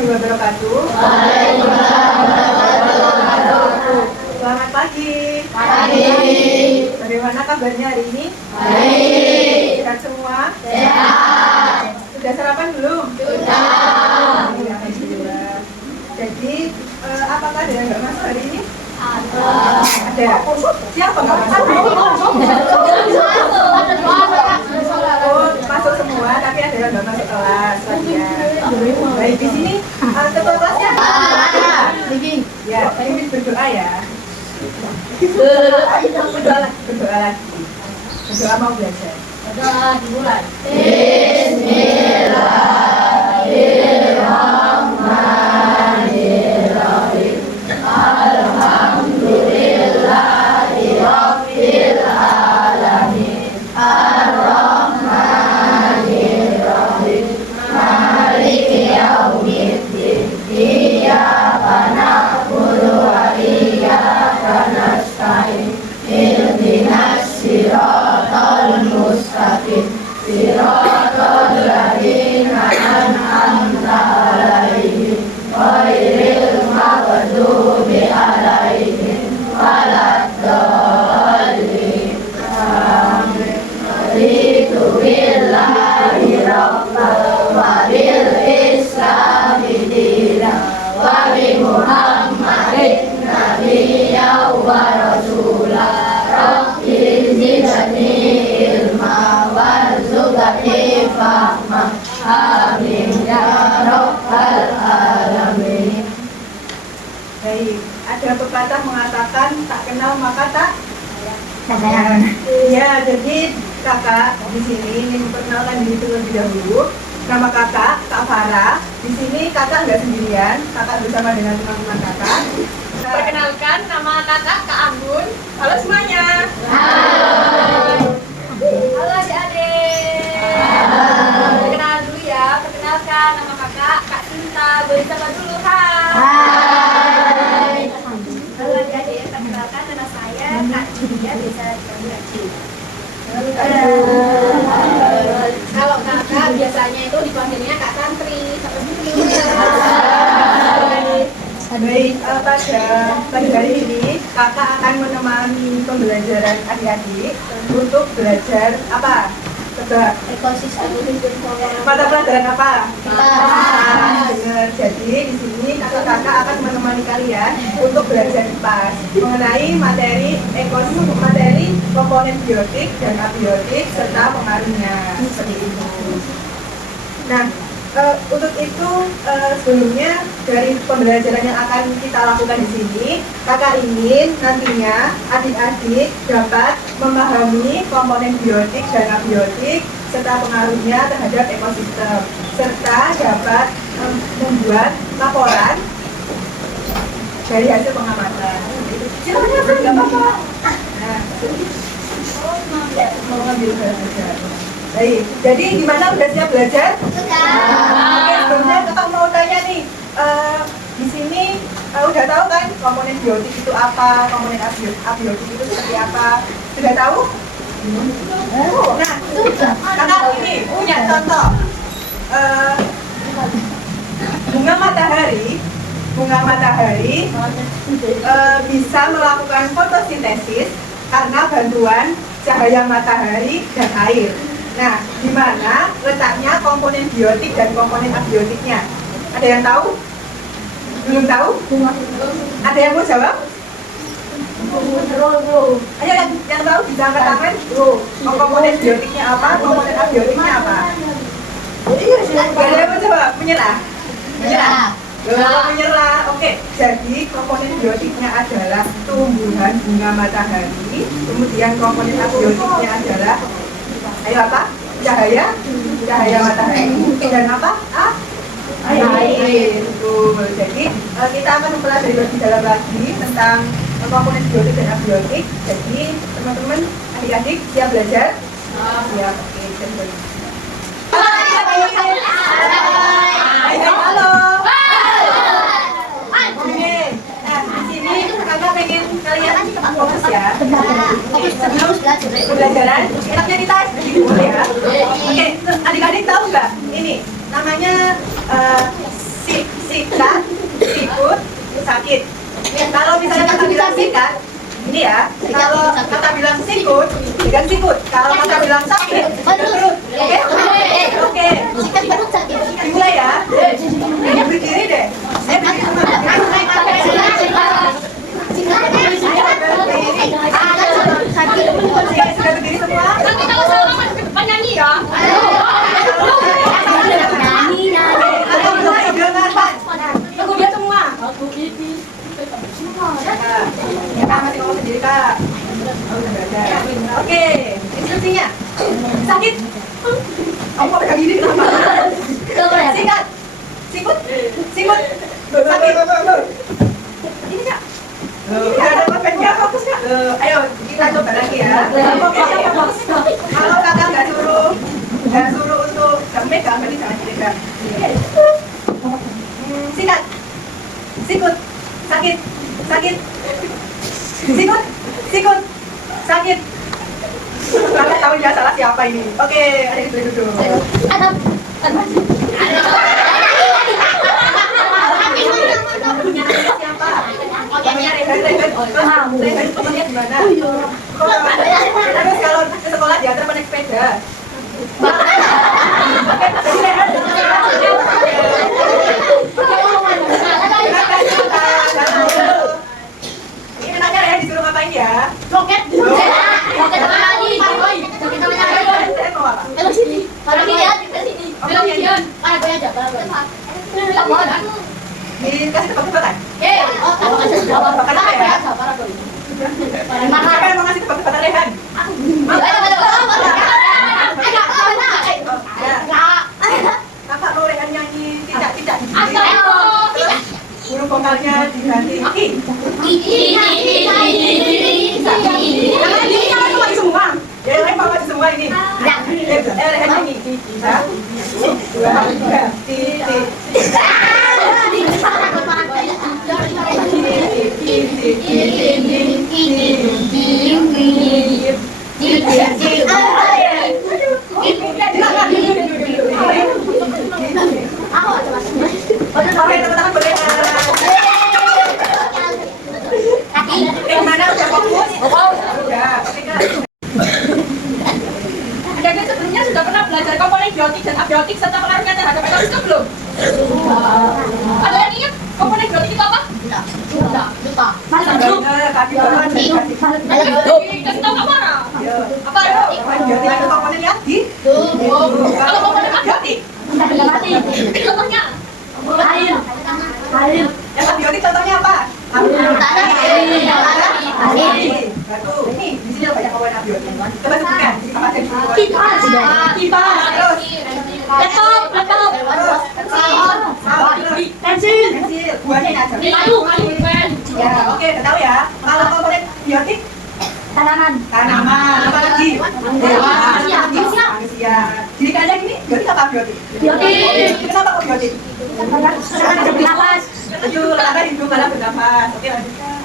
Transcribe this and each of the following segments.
warahmatullahi wabarakatuh. Selamat pagi. Bagaimana kabarnya hari ini? Baik. Sehat semua? Sehat. Sudah sarapan belum? Sudah. Alhamdulillah. Jadi, apakah ada yang nggak masuk hari ini? Ada. Siapa nggak masuk? Oh, masuk semua, tapi ada yang nggak masuk kelas latihan. Baik, di sini ketua kelasnya ada. Ya, ini berdoa ya. Berdoa lagi. Berdoa mau belajar. Bismillahirrahmanirrahim. Alhamdulillahirabbil alamin. Ar-Rahmanirrahim. Maliki yaumiddin. Iyyaka na'budu wa iyyaka nasta'in. Ihdinas siratal mustaqim. Siratal ladzina an'amta 'alaihim ghairil maghdubi 'alaihim waladdallin. Amin. Raditu billahi rabban wa bil islami dinan wa bi Muhammadin nabiyyan wa rasula. Rabbi zidni ilma warzuqni fahma. Amin ya rabbal alamin. Baik, ada pepatah mengatakan tak kenal maka tak sayang. Ya, jadi kakak di sini ingin memperkenalkan diri terlebih dahulu. Nama kakak Kak Farah. Di sini kakak nggak sendirian, kakak bersama dengan teman-teman kakak. Perkenalkan, nama kakak Kak Anggun. Halo semuanya. Halo. Halo adik-adik. Perkenalan dulu ya. Perkenalkan, nama kakak Kak Cinta. Boleh sapa dulu, Hai. Halo adik-adik. Perkenalkan, nama saya Kak Julia. Bisa dipanggil Aci. Kalau kakak biasanya itu dipanggilnya Kak Santri. Sapa dulu. Baik, pada pagi hari ini kakak akan menemani pembelajaran adik-adik untuk belajar apa? Coba Ekosistem mata pelajaran apa? IPA. Benar. Jadi di sini kakak-kakak akan menemani kalian untuk belajar IPAS mengenai materi ekosistem, materi komponen biotik dan abiotik serta pengaruhnya seperti itu. Nah, untuk itu sebelumnya dari pembelajaran yang akan kita lakukan di sini, kakak ingin nantinya adik-adik dapat memahami komponen biotik dan abiotik serta pengaruhnya terhadap ekosistem, serta dapat membuat laporan dari hasil pengamatan. Silakan ya, nggak apa-apa. Nah, mau ngambil belajar. Baik, jadi gimana, udah siap belajar? Oke, sebelumnya kakak mau tanya nih, di sini udah tahu kan komponen biotik itu apa, komponen abiotik itu seperti apa? Sudah tahu? Nah, kakak ini punya contoh bunga matahari bisa melakukan fotosintesis karena bantuan cahaya matahari dan air. Nah, di mana letaknya komponen biotik dan komponen abiotiknya? Ada yang tahu? Belum tahu? Ada yang mau jawab? Ayo yang tahu bisa angkat tangan. Komponen biotiknya apa? Komponen abiotiknya apa? Gak ada yang mau jawab? Menyerah? Menyerah. Oke, jadi komponen biotiknya adalah tumbuhan bunga matahari. Kemudian komponen abiotiknya adalah apa? Cahaya matahari. Dan apa? Air. Betul. Jadi kita akan mempelajari lebih dalam lagi tentang komponen biotik dan abiotik. Jadi teman-teman, adik-adik siap belajar? Siap. Oke, halo. Oke. Nah, di sini kakak pengen kalian fokus ya. Sebelum pembelajaran, enaknya di tas boleh ya. Oke, adik-adik tahu nggak? Ini namanya sikat, sikut, sakit. Kalau misalnya kata bilang sikat, ini ya. Kalau kata bilang sikut, pegang sikut. Kalau kata bilang sakit, perut. Oke? Oke. Sikat perut sakit. Dimulai ya. Ini berdiri deh. Berdiri semua. Sudah berdiri semua? Nanti kalau salah mas ke depan nyanyi ya. Atau mulai dengan Tunggu dia semua. kita masih ngomong sendiri kak. Oh, udah ada. Oke, instruksinya. Sakit. Kamu mau pegang gini kenapa? Sikat. Sikut. Sikut. Sakit. Ini kak. Udah ada pennya fokus kak. Ayo kita coba lagi ya. Kalau kakak nggak suruh untuk megang, berarti jangan dipegang. Sikat. Sikut. Sakit. Sakit. Sikut. Sikut. Sakit. Kakak tahu ya salah siapa ini. Oke, ada yang duduk. Siapa? Namanya Rehan. Rehan temannya di mana? Terus kalau ke sekolah diantar naik sepeda. Ini enaknya Rehan disuruh ngapain ya? Loket. Loket apa lagi? Saya mau apa? Belok sini. Belok sini ya, belok sini. Belok sini. Mana gue aja, Dikasih tebak-tebakan? oh, kamu kasih jawab. Tebakan apa ya? Mana? Siapa yang mau ngasih tebak-tebakan Rehan? Kakak mau Rehan nyanyi tidak di sini. Huruf vokalnya diganti Jangan maju semua. Yang lain maju semua ini. Rehan nyanyi. 1, 2, 3, titik. Oke, teman-teman boleh. Mana udah fokus? Udah. Anda sebelumnya sudah pernah belajar komponen biotik dan abiotik serta pengaruhnya terhadap ekosistem belum? Ada yang ingat komponen biotik itu apa? Lupa. Kaki bawah dikasih. Kasih tahu kamu mana? Apa? Biotik itu komponen yang di Kalau komponen abiotik, contohnya Air. yang abiotik contohnya apa? Batu. Ini di sini banyak komponen abiotik. Coba sebutkan. Apa aja dulu? Kipas. Terus. laptop, Pensil. Buahnya ini aja. kayu, pen. Ya, oke, udah tahu ya. Kalau komponen biotik Tanaman. tanaman, apa lagi? Manusia. Manusia. Jadi kalian ini biotik apa biotik? Biotik. Kenapa kok biotik? Bernapas. Setuju, karena hidup malah bernafas. Oke, lanjutkan.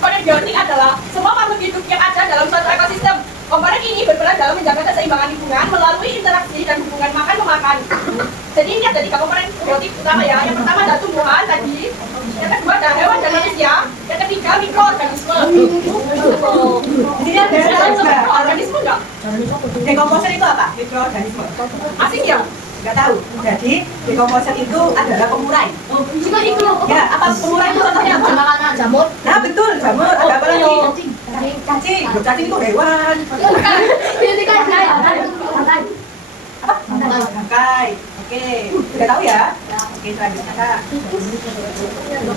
Komponen biotik adalah semua makhluk hidup yang ada dalam suatu ekosistem. Komponen ini berperan dalam menjaga keseimbangan lingkungan melalui interaksi dan hubungan makan-memakan. Jadi ini ada 3 komponen biotik utama ya. Yang pertama ada tumbuhan tadi, yang kedua ada hewan dan manusia, yang ketiga mikroorganisme. Di sini ada Organisme enggak? dekomposer itu apa? Mikroorganisme. Asing ya? Nggak tahu. Jadi dekomposer itu adalah pengurai. Juga itu. Ya, apa pengurai itu contohnya apa? Makanan jamur. Nah betul, jamur. Ada apa lagi? Cacing. Loh, cacing itu hewan. Ini kan Apa? Bangkai. Oke, udah tahu ya? Oke, selanjutnya kak.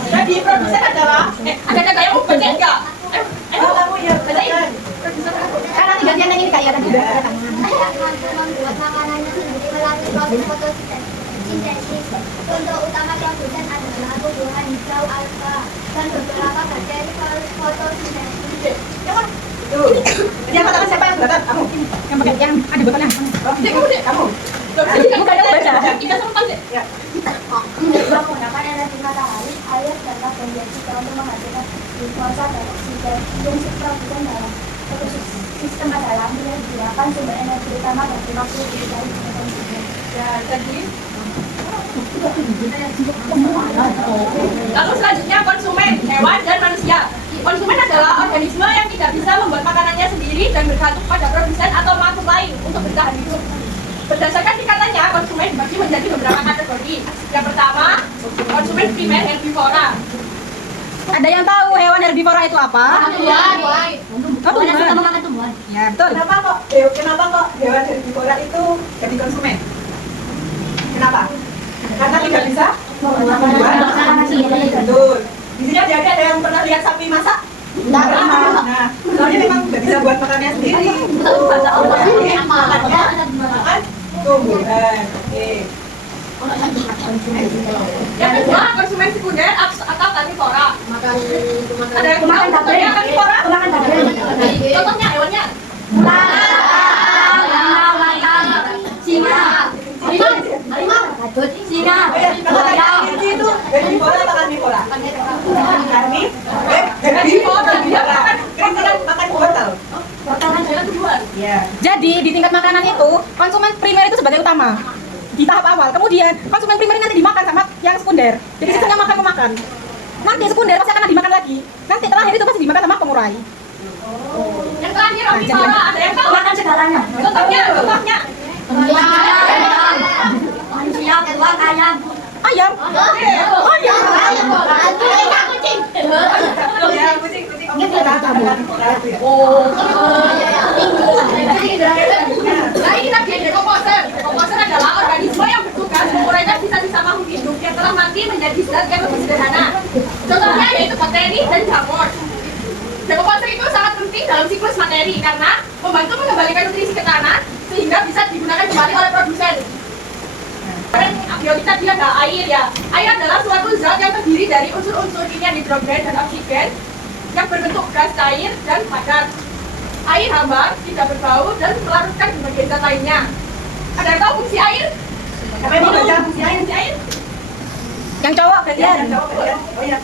Jadi produsen adalah, ada kata yang mau baca enggak? Oh, kamu ya, bacakan. kan nanti gantian yang ini kayak ada juga. Membuat makanannya sendiri melalui proses fotosintesis. Contoh utama produsen adalah tumbuhan hijau alga dan beberapa bakteri fotosintesis. Tuh. Jadi apa tangan siapa yang belakang? Kamu. Yang pakai yang ada botolnya. Oh, kamu deh, kamu. Loh, jadi kamu kadang baca. Kita sama deh. Ya. Menggunakan energi matahari, air, dan karbon dioksida untuk menghasilkan glukosa dan oksigen. Prinsip produsen dalam sistem adalah menyediakan sumber energi utama bagi makhluk hidup dari oksigen. Ya, jadi Lalu selanjutnya konsumen, hewan dan manusia. Konsumen adalah organisme yang tidak bisa membuat makanannya sendiri dan bergantung pada produsen atau makhluk lain untuk bertahan hidup. Berdasarkan tingkatannya, konsumen dibagi menjadi beberapa kategori. Yang pertama, konsumen primer herbivora. Ada yang tahu hewan herbivora itu apa? Tumbuhan. Tumbuhan. Yang suka memakan tumbuhan. Ya, betul. Kenapa kok hewan herbivora itu jadi konsumen? Kenapa? Karena tidak bisa betul. Di sini ada yang pernah lihat sapi masak? Tidak pernah. Nah, soalnya memang tidak bisa buat makannya sendiri. Jadi makan tumbuhan. Oke. Yang kedua, konsumen sekunder atau karnivora. Ada yang tahu contohnya karnivora? Contohnya hewannya? Singa. Itu herbivora atau karnivora? Herbivora. Makan wortel. Ya. Jadi di tingkat makanan itu konsumen primer itu sebagai utama di tahap awal. Kemudian konsumen primer ini nanti dimakan sama yang sekunder. Jadi sistemnya makan memakan. Nanti sekunder pasti akan dimakan lagi. Nanti terakhir itu pasti dimakan sama pengurai. Yang terakhir omnivora. Ada yang tahu? Makan segalanya. Contohnya. Manusia, beruang, ayam. Ayam. Ayam. Ya, kucing. Nah, ini tadi dekomposer. Dekomposer adalah organisme yang bertugas menguraikan sisa-sisa makhluk hidup yang telah mati menjadi zat yang lebih sederhana. Contohnya yaitu bakteri dan jamur. Dekomposer itu sangat penting dalam siklus materi karena membantu mengembalikan nutrisi ke tanah sehingga bisa digunakan kembali oleh produsen. Abiotik tadi ada air ya. Air adalah suatu zat yang terdiri dari unsur-unsur kimia hidrogen dan oksigen yang berbentuk gas cair dan padat. Air hambar, tidak berbau dan melarutkan berbagai zat lainnya. Ada yang tahu fungsi air? Siapa yang mau baca fungsi air? Yang cowok gantian. Oh ya.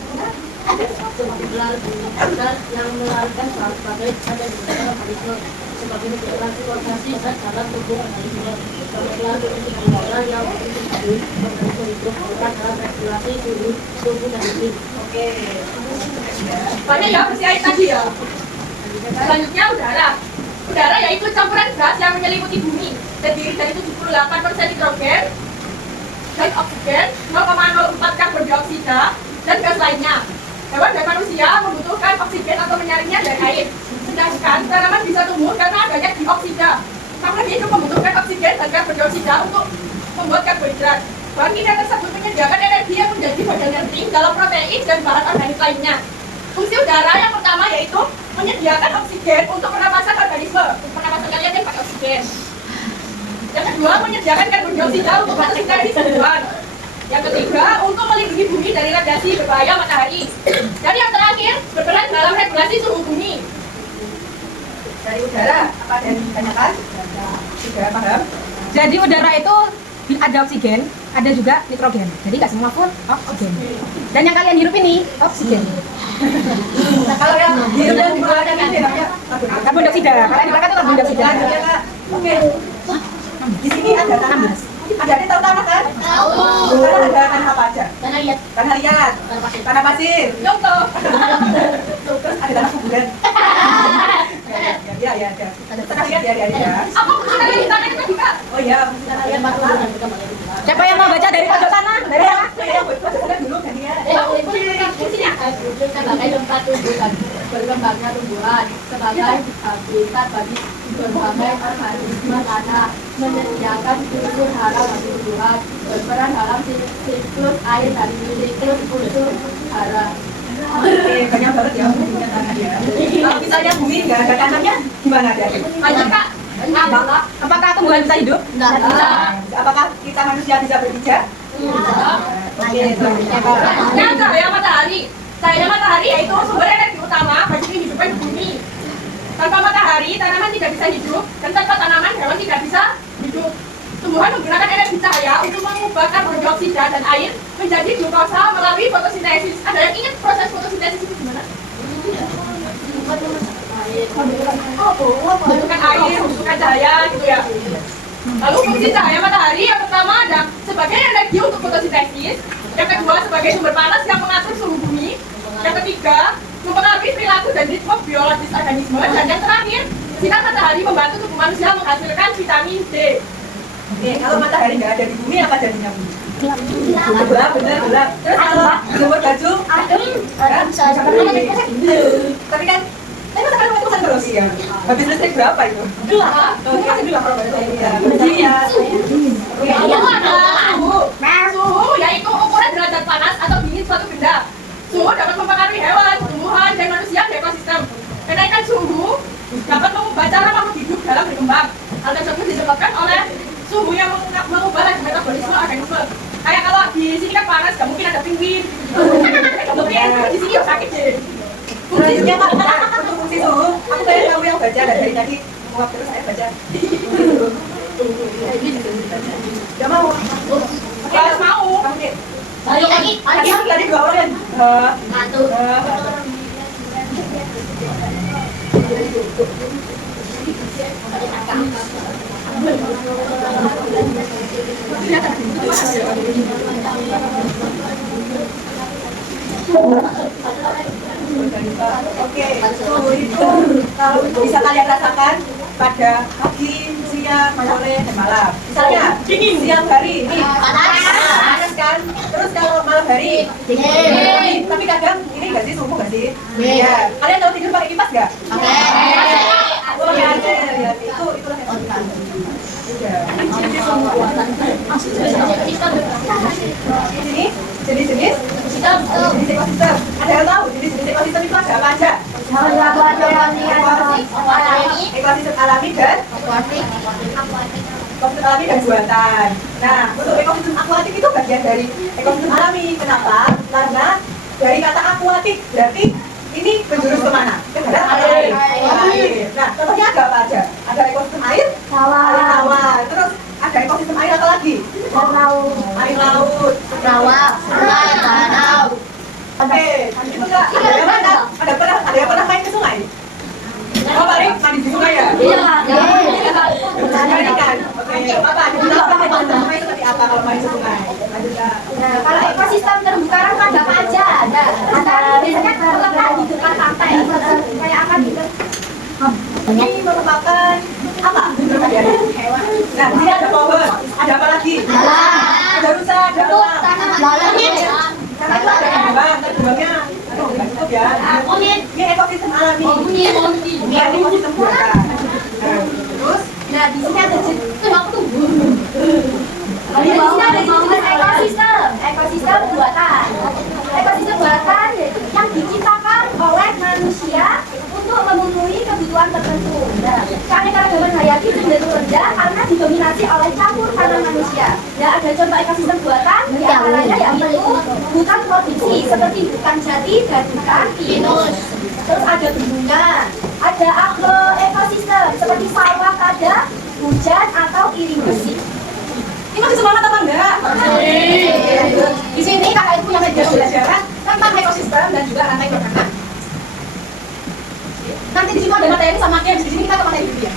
Yang melarutkan sebagai ada di dalam organisme sebagai transportasi zat dalam tubuh organisme. Kemudian ketika yang organisme hidup berperan dalam regulasi suhu tubuh dan iklim. Oke. Banyak ya fungsi air tadi ya. Selanjutnya udara. Udara yaitu campuran gas yang menyelimuti bumi, terdiri dari 78% hidrogen dan oksigen, 0,04 karbon dioksida dan gas lainnya. Hewan dan manusia membutuhkan oksigen atau menyaringnya dari air. Sedangkan tanaman bisa tumbuh karena adanya dioksida. Makhluk hidup membutuhkan oksigen dan karbon dioksida untuk membuat karbohidrat. Bahan kimia tersebut menyediakan energi yang menjadi bagian penting dalam protein dan bahan organik lainnya. Fungsi udara yang pertama yaitu menyediakan oksigen untuk pernapasan organisme. Pernapasan kalian yang pakai oksigen. Yang kedua, menyediakan karbon dioksida untuk fotosintesis tumbuhan. Yang ketiga, untuk melindungi bumi dari radiasi berbahaya matahari. Dan yang terakhir, berperan dalam regulasi suhu bumi. Dari udara, apa ada yang ditanyakan? Sudah paham? Jadi udara itu ada oksigen, ada juga nitrogen. Jadi nggak semua pun oksigen. Dan yang kalian hirup ini oksigen. Nah, kalau yang hidup dan dikeluarkan ini namanya Karbon dioksida. Kalian dikeluarkan itu karbon dioksida. ya, Kak. Oke. Di sini ada tanah. Ada yang tahu tanah kan? Tahu. Tanah ada tanah apa aja? Tanah liat. Tanah liat, tanah pasir, Contoh. terus ada tanah kuburan. Ya, ada. Tanah liat ya. Apa fungsi tanah di tanah itu tadi, Kak? Oh iya, tanah liat batu. Siapa yang mau baca dari pojok sana? Dari sana? Ya, buat dulu kan ya. Fungsinya? Sebagai tempat tumbuhan, berkembangnya tumbuhan, sebagai habitat bagi berbagai organisme tanah, menyediakan unsur hara bagi tumbuhan, berperan dalam siklus air dan siklus unsur hara. Oke, banyak banget ya fungsinya tanah ya. Kalau misalnya bumi nggak ada tanahnya, gimana dia? Lanjut, Kak. Apakah tumbuhan bisa hidup? Apakah kita manusia bisa berpijak? Oke, Selanjutnya cahaya matahari. Cahaya matahari yaitu sumber energi utama bagi kehidupan bumi. Tanpa matahari, tanaman tidak bisa hidup, dan tanpa tanaman, hewan tidak bisa hidup. Tumbuhan menggunakan energi cahaya untuk mengubah karbon dioksida dan air menjadi glukosa melalui fotosintesis. Ada yang ingat proses fotosintesis itu gimana? Bentukan air, bentukan cahaya gitu ya. Lalu fungsi cahaya matahari yang pertama ada sebagai energi untuk fotosintesa. sumber panas yang mengatur suhu bumi. Yang ketiga, mempengaruhi perilaku dan ritme biologis organisme. Dan yang terakhir, sinar matahari membantu tubuh manusia menghasilkan vitamin D. Oke, kalau matahari nggak ada di bumi apa jadinya bumi? Gelap, bener gelap. Terus kalau jemur baju, kan? Tapi kan, masa kan terusan terus ya? Habis listrik berapa itu? Gelap. Itu masih gelap kalau iya. Yang ada suhu, yaitu ukuran derajat panas atau dingin suatu benda. Suhu dapat mempengaruhi hewan, tumbuhan, dan manusia di ekosistem. Kenaikan suhu dapat mengubah cara makhluk hidup dalam berkembang. Hal tersebut disebabkan oleh suhu yang mengubah laju metabolisme organisme. Kayak kalau di sini kan panas, gak mungkin ada penguin. Di sini ya sakit deh. Selanjutnya Pak, untuk fungsi suhu, aku pengen tahu yang baca dari tadi menguap terus saya baca. Gak mau. Harus mau. Lagi. Tadi dua orang kan? Satu. Oke, suhu itu kalau bisa kalian rasakan pada pagi, siang, sore, dan malam. Misalnya siang hari ini panas kan, terus kalau malam hari dingin. Tapi kadang ini nggak sih suhu nggak sih? Iya. Kalian tahu tidur pakai kipas nggak? Pakai AC. Ya, itulah yang jenis-jenis ekosistem. Ada yang tahu jenis-jenis ekosistem itu ada apa aja? Ekosistem alami dan ekosistem alami dan buatan. Nah, untuk ekosistem akuatik itu bagian dari ekosistem alami. Kenapa? Karena dari kata akuatik berarti ini menjurus kemana? Ke dalam air. Nah, contohnya ada apa aja? Ada ekosistem air, air tawar. Terus ada ekosistem air apa lagi? Air laut, Rawa, sungai, danau. Oke, itu enggak ada yang pernah main ke sungai? Oh, paling mandi di sungai ya? Mandi kan? Oke, apa? Kenapa main ke sungai seperti apa kalau main ke sungai? Nah, kalau ekosistem terumbu karang ada apa aja? Ada biasanya terletak di depan pantai. Kayak apa gitu? Ini merupakan apa? Hewan. Nah, di sini ada pohon. Ada apa lagi? Ada rusa, ada elang. Karena itu ada kembangnya. Aduh, nggak cukup ya. Ini ekosistem alami. Ini ekosistem buatan. Terus, Nah, di sini ada jenis ekosistem buatan. Ekosistem buatan yaitu yang diciptakan oleh manusia untuk memenuhi kebutuhan tertentu. Nah, keanekaragaman hayati cenderung rendah karena didominasi oleh campur tanam manusia. Nah, ada contoh ekosistem buatan, di antaranya yaitu hutan produksi seperti hutan jati dan hutan pinus. Terus ada bendungan, ada agroekosistem seperti sawah pada hujan atau irigasi. Ini masih semangat apa enggak? Di sini kakak punya media pembelajaran tentang ekosistem dan juga rantai makanan. Nanti di situ ada materi sama games, di sini kita ke materi dulu ya.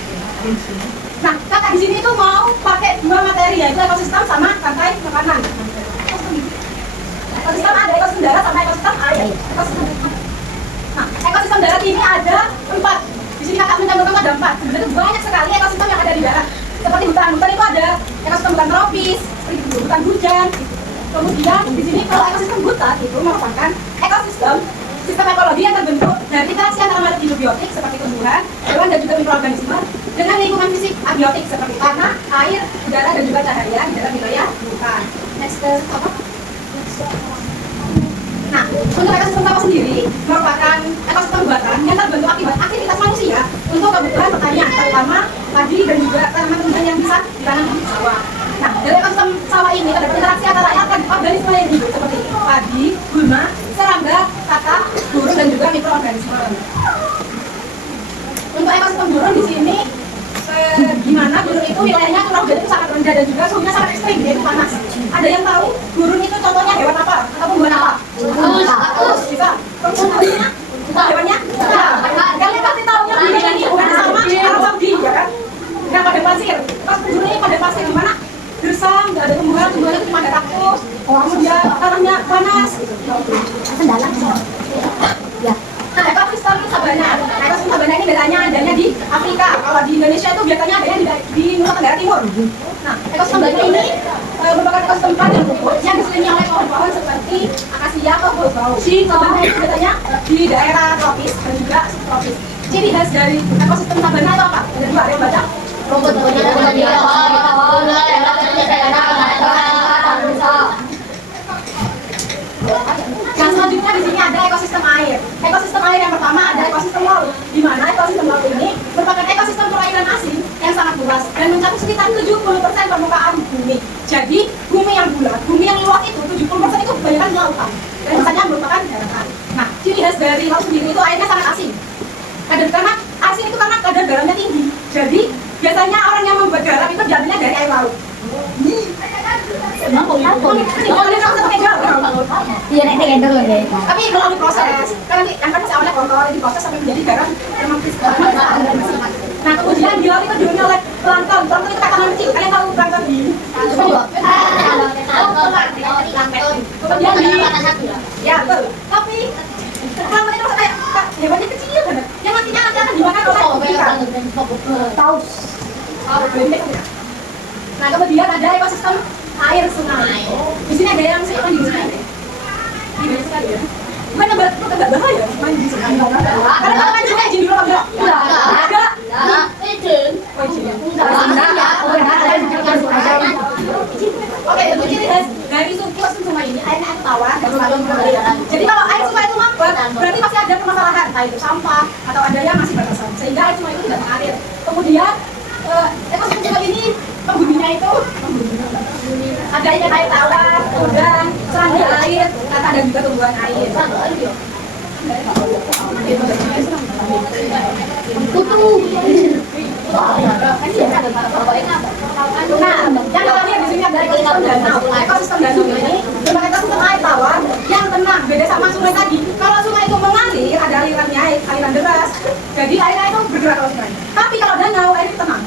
Nah, kakak di sini itu mau pakai dua materi yaitu ekosistem sama rantai makanan. Ekosistem ada ekosistem darat sama ekosistem air. Nah, ekosistem darat ini ada 4. Di sini kakak mencantumkan ada 4. Sebenarnya banyak sekali ekosistem yang ada di darat. Seperti hutan itu ada ekosistem hutan tropis, hutan hujan. Kemudian di sini kalau ekosistem hutan itu merupakan ekosistem sistem ekologi yang terbentuk dari interaksi antara makhluk hidup biotik seperti tumbuhan, hewan dan juga mikroorganisme dengan lingkungan fisik abiotik seperti tanah, air, udara dan juga cahaya di dalam wilayah hutan. Next apa? Nah, untuk ekosistem tawa sendiri merupakan ekosistem buatan yang terbentuk akibat aktivitas manusia untuk kebutuhan pertanian, terutama padi dan juga tanaman-tanaman yang bisa ditanam di sawah. Nah, dari ekosistem sawah ini terdapat interaksi antara organisme yang hidup seperti padi, gulma, serangga, katak, burung dan juga mikroorganisme. Untuk ekosistem burung di sini gimana burung itu wilayahnya curah hujan itu sangat rendah dan juga suhunya sangat ekstrim, yaitu panas. Ada yang tahu burung itu contohnya hewan apa atau tumbuhan apa? Bisa. Hewannya? Kalian pasti tahu yang burung ini bukan sama Arab Saudi, ya kan? Nah, pada pasir. Pas burung ini pada pasir gimana? Gersang, nggak ada tumbuhan itu cuma ada rakus. Kemudian tanahnya panas. Nah, ekosistem baru ini merupakan ekosistem yang rumput yang diselimuti oleh pohon-pohon seperti akasia atau bau. Biasanya di daerah tropis dan juga subtropis. Ciri khas dari ekosistem sabana itu apa? Ada dua, yang baca. Nah, selanjutnya di sini ada ekosistem air. Ekosistem air yang pertama ada ekosistem laut, di mana ekosistem laut ini merupakan ekosistem perairan asing yang sangat luas dan mencakup sekitar 70% permukaan bumi. Jadi, bumi yang bulat, bumi yang luas itu 70% itu kebanyakan lautan dan sisanya merupakan daratan. Nah, ciri khas dari laut sendiri itu airnya sangat asin. Karena asin itu karena kadar garamnya tinggi. Jadi, biasanya orang yang membuat garam itu diambilnya dari air laut. Iya, nek gendong lho, guys. Tapi melalui proses, karena yang kan awalnya kotor, diproses sampai menjadi garam yang mengkristal. Nah, kemudian di laut itu dihuni oleh plankton. Plankton itu kata kecil. Kalian tahu plankton di? Kemudian di, ya betul. Tapi plankton itu kayak hewannya kecil banget. Yang nantinya nanti akan dimakan oleh ikan. Paus. Nah, kemudian ada ekosistem air sungai. Di sini ada yang saya mandi di sungai. Ini sekali ya. Bukan agak bahaya main di sungai. Karena kalau main sungai izin dulu apa enggak? Enggak. Oh, izin ya. Oke, untuk ciri khas dari ekosistem sungai ini airnya air tawar dan selalu mengalir. Jadi kalau air sungai itu mampet, berarti masih ada permasalahan, entah itu sampah atau ada yang masih batasan, sehingga air sungai itu tidak mengalir. Kemudian ekosistem sungai ini penghuninya itu adanya air tawar, udang, serangga air, kata dan juga tumbuhan air. Nah, yang terakhir di sini ada ekosistem danau. Ekosistem danau ini merupakan ekosistem air tawar yang tenang, beda sama sungai tadi. Kalau sungai itu mengalir, ada alirannya, aliran deras, jadi airnya itu bergerak kalau sungai. Tapi kalau danau, air itu tenang.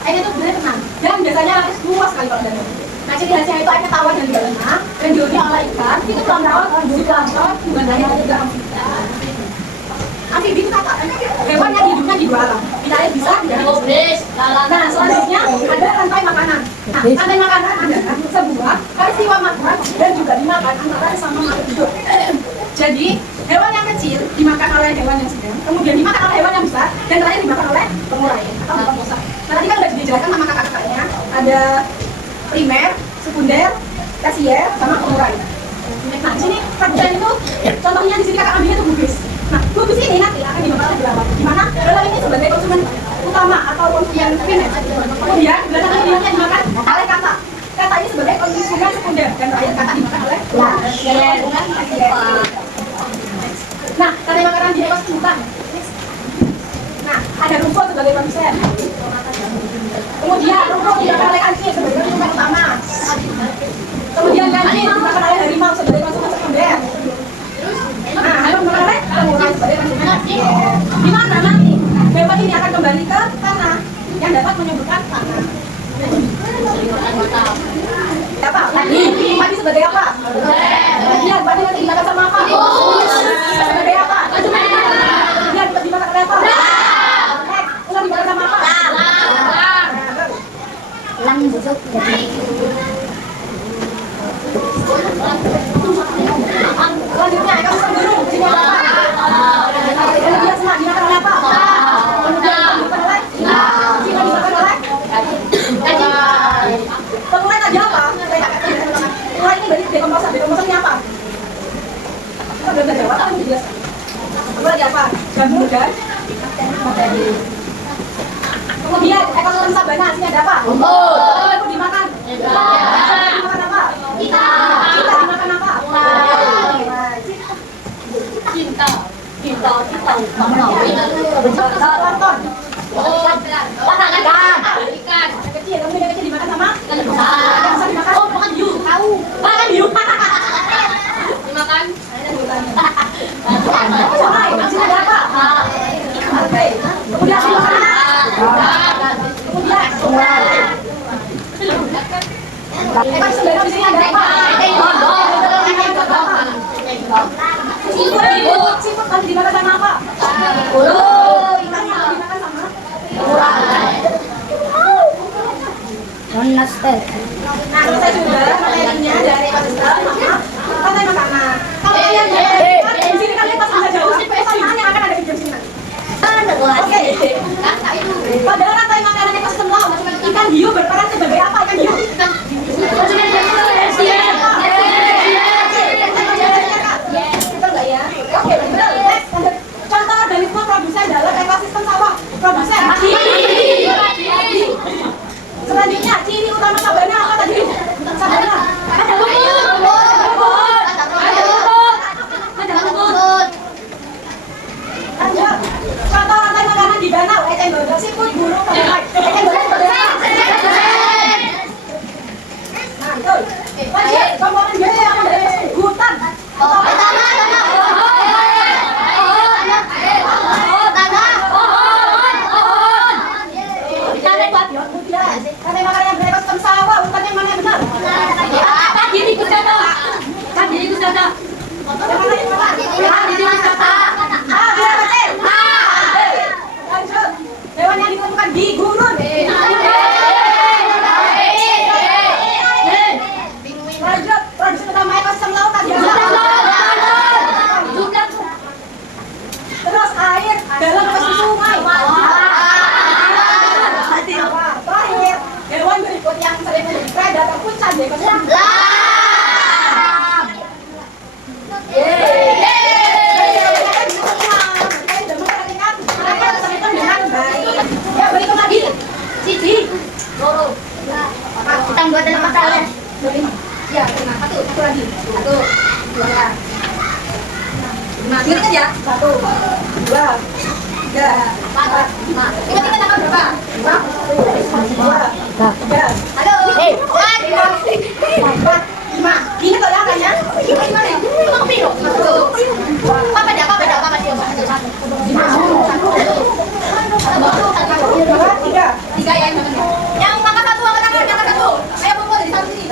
Airnya itu benar tenang dan biasanya luas sekali kalau danau. Nah, ciri khasnya itu airnya tawar dan juga tenang dan dihuni oleh ikan. Itu plankton, bukan hanya juga amfibia. Amfibi itu apa? Hewan yang hidupnya di dua alam. Di air bisa, di darat bisa. Nah, selanjutnya ada rantai makanan. Nah, rantai makanan adalah sebuah peristiwa makan dan juga dimakan antara sesama makhluk hidup. Jadi, hewan yang kecil dimakan oleh hewan yang sedang, kemudian dimakan oleh hewan yang besar, dan terakhir dimakan oleh pengurai atau pengusaha. Nah, tadi kan sudah dijelaskan sama kakak-kakaknya, ada primer, sekunder, tersier, sama pengurai. Nah, di sini perbuatan itu, contohnya di sini kakak ambilnya itu bubis. Nah, bubis ini nanti akan dimakan oleh berapa? Dimana berapa ini sebagai konsumen utama atau konsumen primer. Kemudian belakangan ini dimakan oleh kata. Kata ini sebagai konsumen sekunder, dan terakhir kata dimakan oleh tersier. Nah, cara makanan di ekosistem hutan. Nah, ada rumput sebagai produsen. Kemudian rumput dimakan oleh anjing sebagai konsumen utama. Kemudian anjing dimakan oleh harimau sebagai konsumen sekunder. Nah, hewan dimakan oleh pengurai sebagai konsumen tersier. Di mana nanti hewan ini akan kembali ke tanah yang dapat menyuburkan tanah. Apa? Padi sebagai apa? Kemudian padi nanti dimakan sama apa? Sebagai apa? Kemudian dimakan oleh apa? Ular dimakan sama apa? Lang busuk. Selanjutnya ekosistem gunung. Di sini apa? Kemudian semua dimakan oleh apa? Kemudian dimakan oleh? Sini dimakan oleh? Pengurai tadi apa? Pengurai ini berarti dekomposan. Dekomposan ini apa? Kita belum jawab, tapi dijelaskan. Pengurai apa? Jamur dan materi. Kemudian ekosistem sabana, sini ada apa? Rumput dimakan. Dimakan apa? Cinta dimakan apa? Plankton. Ikan. Yang kecil, kemudian yang kecil dimakan sama? Yang besar dimakan? Oh, makan hiu. Tahu. Makan hiu. Dimakan? Sini ada apa? Oke. Kemudian sini makan apa? Kemudian ekosistem danau di sini ada apa? Siput nanti dimakan sama apa? Ikan dimakan sama? Nah, selesai sudah materinya dari ekosistem, maka konten makanan. Kalau kalian di sini kalian pasti bisa jawab pertanyaan yang akan ada di sini nanti. Oke. Pada rantai makanan ekosistem laut, ikan hiu berperan sebagai apa? Ikan hiu? Betul nggak ya? Oke, betul. Next, contoh organisme produsen dalam ekosistem sawah. Produsen. Selanjutnya, ciri utama sabana apa tadi? Sabana. Lanjut. Contoh rantai makanan di danau, eceng gondok, siput, burung, penyuai. Eceng gondok sebagai apa? Nah, itu. Lanjut. Komponen biasa yang ada di hutan. Rantai makanan yang berekosistem sawah, hutan yang mana yang benar? Lanjut. Hewan yang ditemukan di gurun. Lanjut. Produksi utama ekosistem laut tadi apa? Terus air dalam ekosistem sungai. Terakhir, hewan berikut yang sering menjadi predator puncak di ekosistem. Ya, berikut lagi. Cici. Ya, satu lagi. Satu, dua. Ingat ya? 1, 2, 3, 4, 5. Ingat tanggal berapa? 1, 2, 3. Halo. 4, 5. Ingat loh ya angkanya? Gimana ya? Tiga ya, yang angkat satu, angkat tangan, angkat satu. Ayo bobo dari satu sini.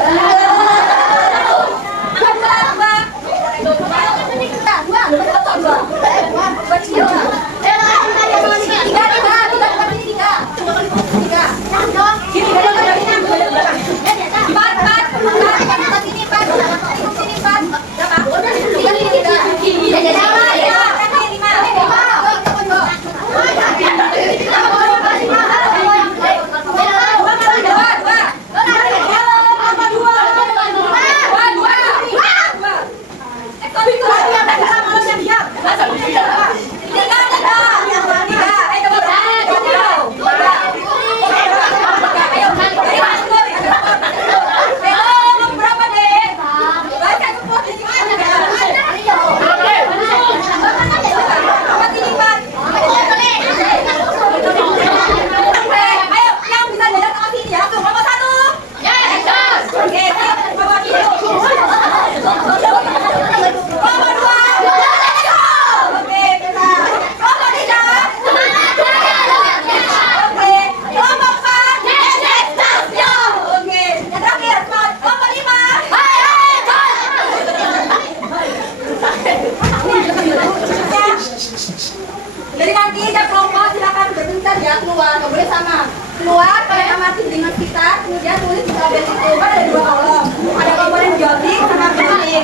Jadi nanti tiap kelompok silakan berbentar ya keluar, nggak boleh sama. Keluar, kalian amati dengan kita, kemudian tulis di tabel itu. Kan ada 2 kolom, ada komponen biotik sama biotik.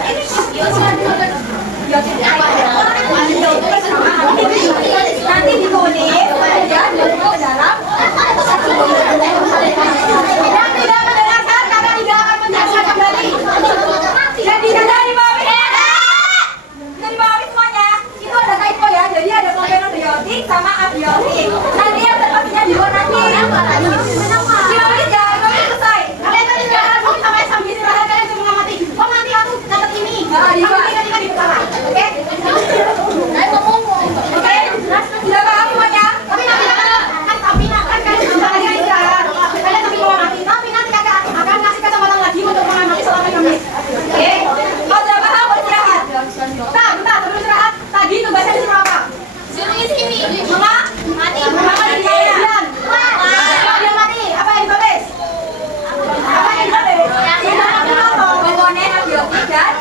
Ini biotik apa ya? Nanti ditulis, kemudian dimasukkan ke dalam. Yang tidak mendengarkan, karena tidak akan menjelaskan kembali. Jadi dari bawah semuanya, itu ada typo ya. Jadi ada komponen biotik sama abiotik. Nanti yang terpastinya di luar nanti. Biotik ya, biotik selesai. Kalian tadi sudah mungkin sama sambil istirahat kalian cuma mengamati. Oh nanti aku catat ini. Nanti ketika di utara, oke? Oke, sudah paham semuanya? Tapi nanti kan kalian sudah lagi istirahat. Kalian tapi mengamati. Tapi nanti kakak akan kasih kesempatan lagi untuk mengamati selama 5 menit. Oke? Kalau sudah paham, boleh istirahat. Bentar, sebelum istirahat. Tadi tugasnya disuruh apa? Suruh isi ini. Mati. Kemudian. Dia mati. Apa yang ditulis? Apa yang ditulis? Komponen biotik dan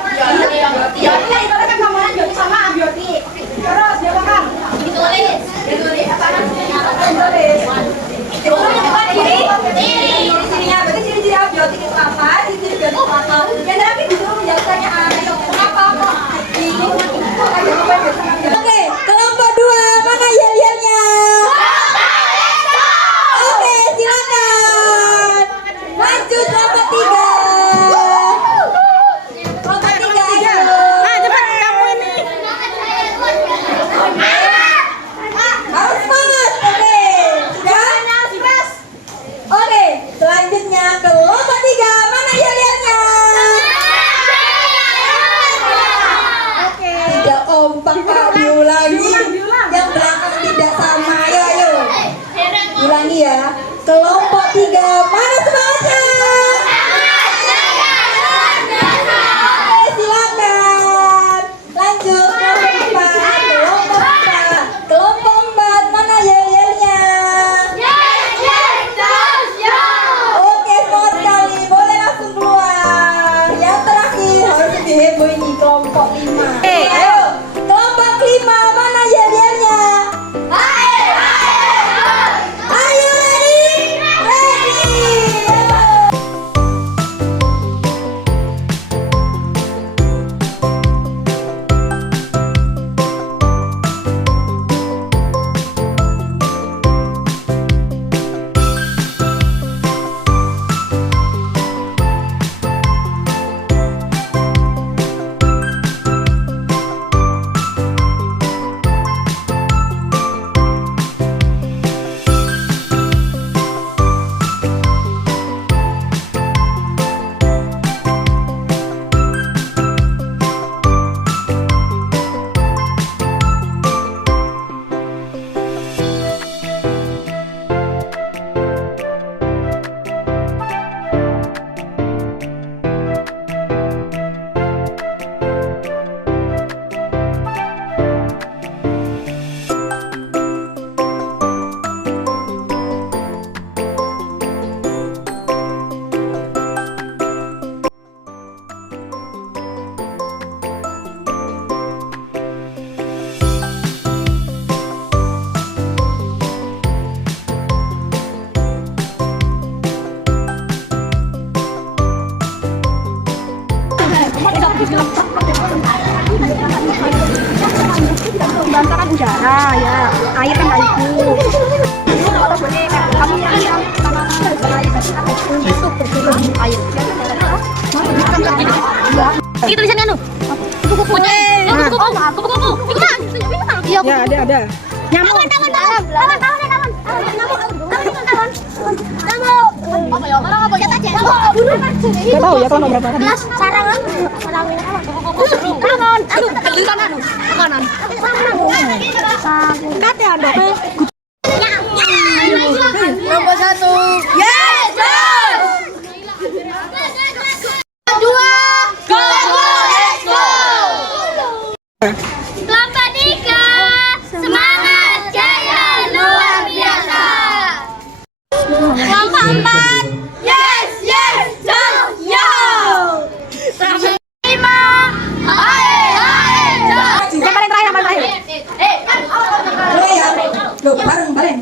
Membangkakan udara ya, air kan nggak ikut. Kalau boleh kami yang pertama untuk bersihkan air. Ini tulisannya anu. Kupu-kupu. Kupu-kupu. Iya. Ya, ada. Nyamuk. Tawon. Apa ya? Orang apa? Lihat aja. Nggak tahu ya kalau mau berapa. Kelas sarangan. Tawon. Di kanan. Kanan. Kate ando. Nomor 1. Yes. Dua. Go. Let's go. Kelompok 3. Semangat jaya luar biasa. Kelompok 4. Yes. Yo. Kelompok 5. Ae. Yang paling terakhir. Loh, bareng.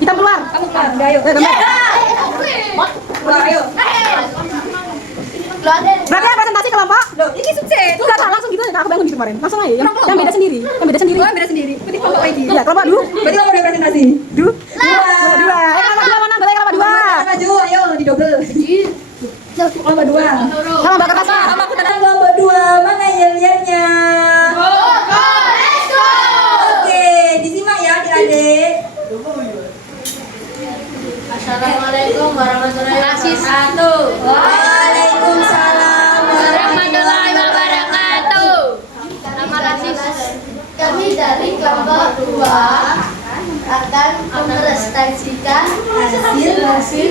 Kita keluar. Kamu keluar. Ayo. Keluar, ayo. Berarti yang presentasi kelompok? Loh, ini sukses. Enggak salah, langsung gitu aja. Aku bangun gitu kemarin. Langsung aja. Yang beda sendiri. Oh, beda sendiri. Berarti kelompok lagi. Iya, kelompok dulu. Berarti kelompok dua presentasi. Dua. Kelompok dua mana? Berarti kelompok dua. Maju, ayo di double. Kelompok dua. Kelompok kertasnya. Kelompok dua. Mana yel-yelnya? Let's go. Oke, disimak ya adik-adik. Assalamualaikum warahmatullahi wabarakatuh. Waalaikumsalam Warahmatullahi wabarakatuh. Nama Lasis. Kami dari kelompok 2 akan mepresentasikan hasil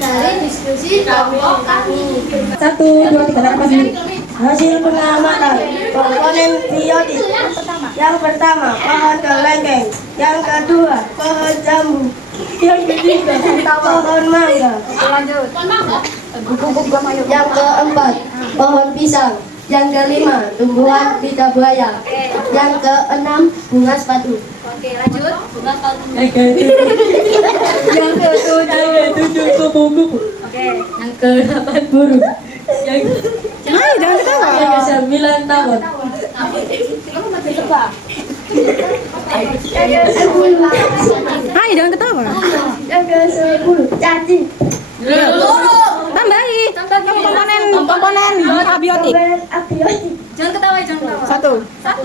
dari diskusi kelompok kami. 1, 2, 3, nafas sendiri. Hasil pengamatan komponen biotik. Yang pertama, pohon kelengkeng. Yang kedua, pohon jambu. Yang ketiga, pohon mangga. Lanjut. Yang keempat, pohon pisang. Yang kelima, tumbuhan lidah buaya. Yang keenam, bunga sepatu. Oke, lanjut. Bunga sepatu. Yang ketujuh, kupu-kupu. Oke. Yang ke-8, burung. Ayo, jangan ketawa. Yang ke-9, tawon. Ayo, jangan ketawa. Yang ke-10, cacing. Tambahi. Komponen abiotik. Abiotik. Jangan ketawa, jangan ketawa. 1. Satu,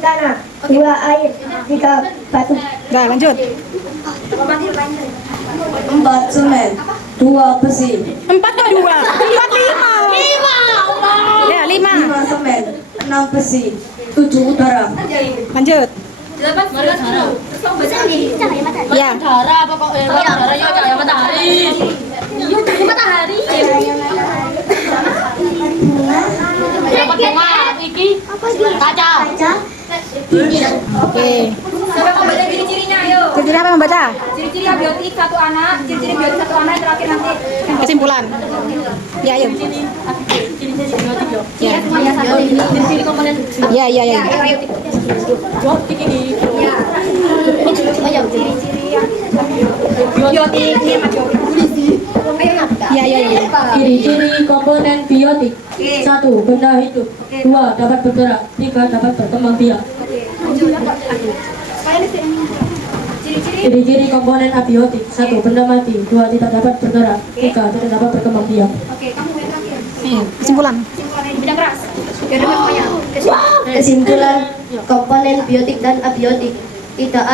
tanah. Dua, air. Tiga, batu. Nah, lanjut. 4, semen. 2, besi. 4 ke 2. 5. Ya, 5. 5, semen. 6, besi. 7, udara. Lanjut. 8 udara. Ya. Udara apa kok? Udaranya cahaya matahari. Matahari. Dapat bunga. Iki kaca. Oke. Siapa yang membaca ciri-cirinya, ayo. Ciri-ciri apa yang membaca? Ciri-ciri abiotik satu anak, ciri-ciri biotik satu anak, yang terakhir nanti. Kesimpulan. Ya, ayo. Ya. Ciri komponen Ya. biotik ini. Biotik, ini sama biotik. Ya. Ciri-ciri komponen biotik. 1, benda hidup. 2, dapat bergerak. 3, dapat berkembang biak. Ciri-ciri komponen abiotik. 1, benda mati. 2, tidak dapat bergerak. 3, tidak dapat berkembang biak. Oke, kamu yang terakhir. Kesimpulan. Bidang keras. Biar dengar semuanya. Kesimpulan komponen biotik dan abiotik. Tidak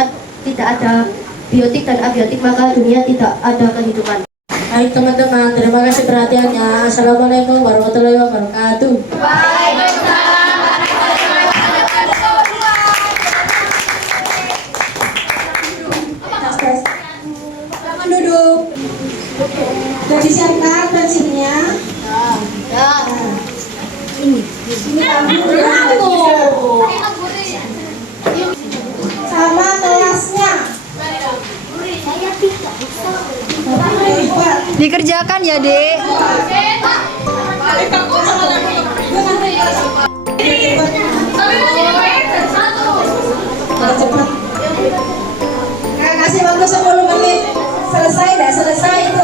ada biotik dan abiotik, maka dunia tidak ada kehidupan. Baik teman-teman, terima kasih perhatiannya. Assalamualaikum warahmatullahi wabarakatuh. Selamat duduk. Sudah disiapkan pensilnya? Sama kelasnya. Dikerjakan ya, Dek. Kasih waktu 10 menit. Selesai, dah selesai itu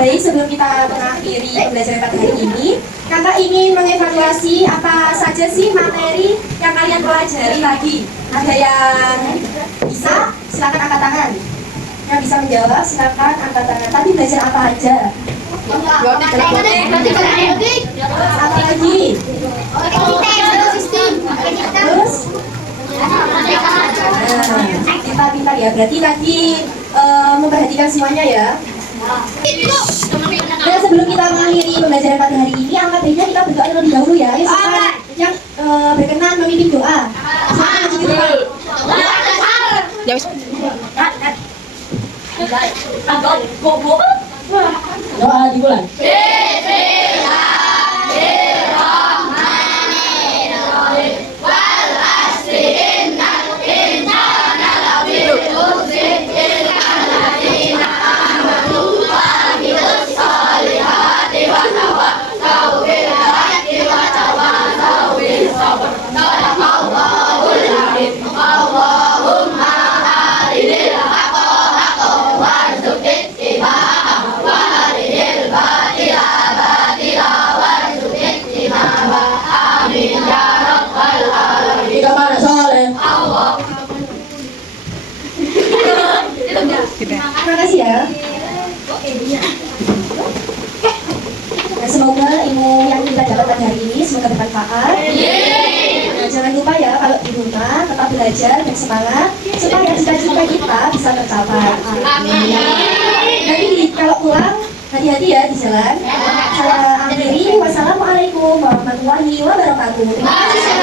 Baik, sebelum kita mengakhiri pembelajaran pada hari ini, Kakak ingin mengevaluasi apa saja sih materi yang kalian pelajari tadi. Ada yang bisa? Silakan angkat tangan. Yang bisa menjawab, silakan angkat tangan. Tadi belajar apa aja? Apa lagi? Terus? Pintar ya. Berarti tadi memperhatikan semuanya ya. Dan sebelum kita mengakhiri pembelajaran pada hari ini, angkat baiknya kita berdoa terlebih dahulu ya. Yang berkenan memimpin doa. Silakan maju ke depan. Ya wis. Doa dimulai. Kita mana soleh? Terima kasih ya. Nah, semoga ilmu yang kita dapat pada hari ini semoga bermanfaat. Nah, jangan lupa ya kalau di rumah tetap belajar dan semangat supaya cita-cita kita bisa tercapai. Amin. Nanti kalau pulang hati-hati ya di jalan. Saya akhiri. Wassalamualaikum warahmatullahi wabarakatuh. Terima kasih.